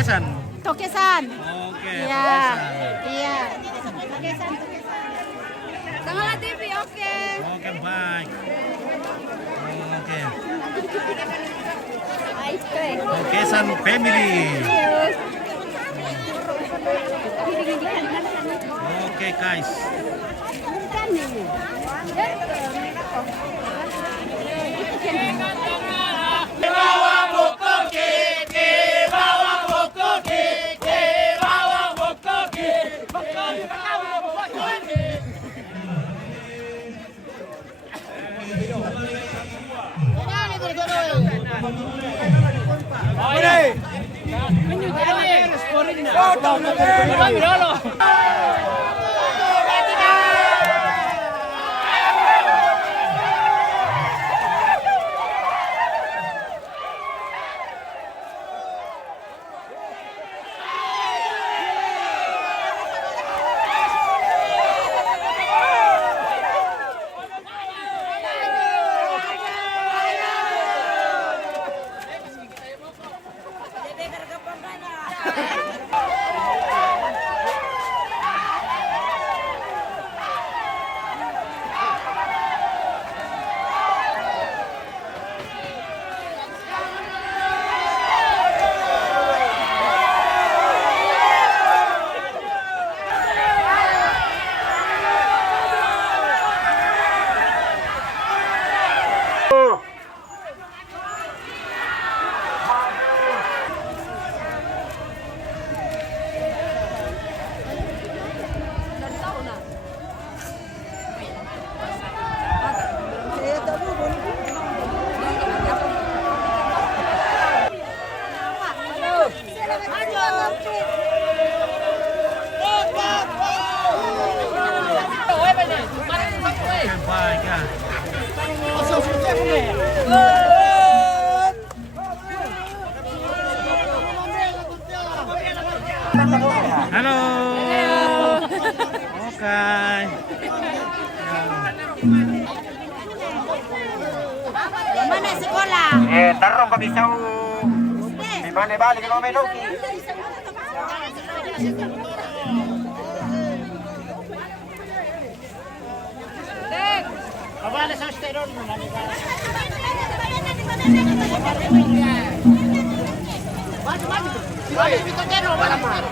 Tokesan. Tokesan. Oke. Iya. Tokesan. Iya. Tokesan. Tengah TV, oke. Oke, baik. Oke. Tokesan family. Oke, guys. Baik ya. Halo. Oke. Mana sekolah? Tarong kami sa di mana balik kalau main hoki. Abala sa steroid mo nani ka. Balik balik. Balik bito dero wala pa.